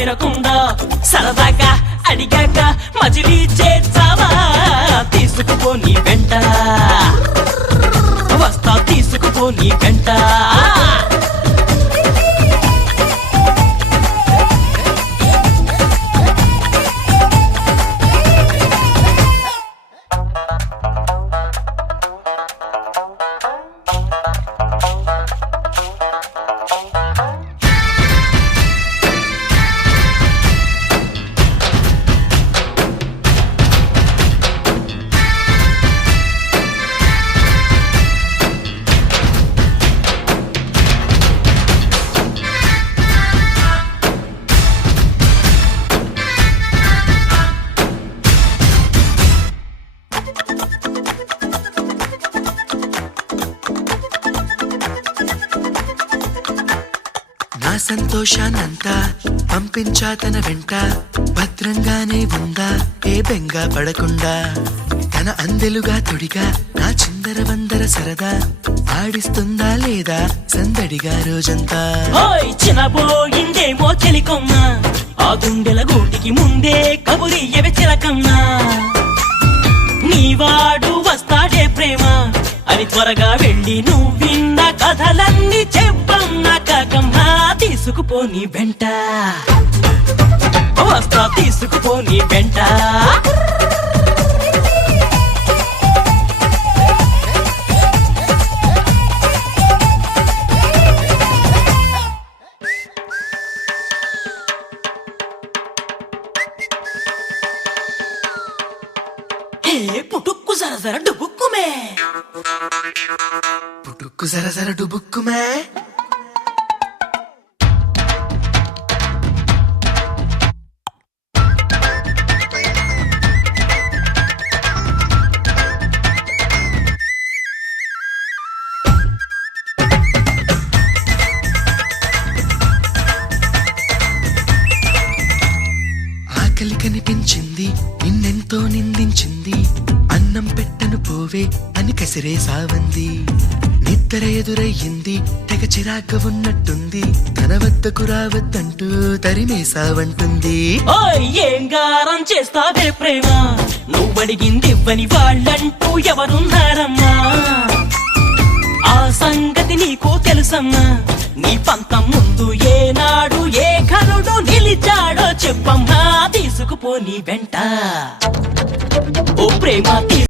వినకుండా సరదాగా అడిగాక మజిలీ చేర్చావా తీసుకుపో నీ వెంట వస్తా తీసుకుపో నీ వెంట నా సంతోషాన్నంతా పంపించా తన వెంట భద్రంగానే ఉందా ఏ బెంగా పడకుండా తన అందెలుగా తొడిగా నా చిందర వందర సరదా ఆడిస్తుందా లేదా సందడిగా రోజంతా చిన్నబోయిందేమో చెలికొమ్మ ఆ గుండెల గూటికి ముందే కబురియవే చిలకమ్మా నీవాడు వస్తాడే ప్రేమ అని త్వరగా వెళ్ళి నువ్వు విన్న కథలన్నీ చెప్పమ్మా కాకమ్మా తీసుకుపో నీ వెంట వస్తా తీసుకుపో నీ వెంట పుట్టుక్కు సరసర డుబుక్కుమే పుట్టుక్కు సరసర డుబుక్కుమే ఆకలి కనిపించింది నిన్నెంతో నిందించింది అన్నం పెట్టను పోవే అని కసిరే సావంది నిద్ర ఎదురయ్యింది తెగ చిరాక ఉన్నట్టుంది తన వద్దకు రావద్దంటూ తరిమేసావంటుంది ఏం గారం చేస్తావే ప్రేమ నువ్వడిగింది ఇవ్వని వాళ్ళంటూ ఎవరున్నారమ్మా ఆ సంగతి నీకు తెలుసమ్మా నీ పంతం ముందు ఏనాడు ఏ ఘనుడు నిలిచాడో చెప్పమ్మా తీసుకుపో నీ వెంట ఓ ప్రేమ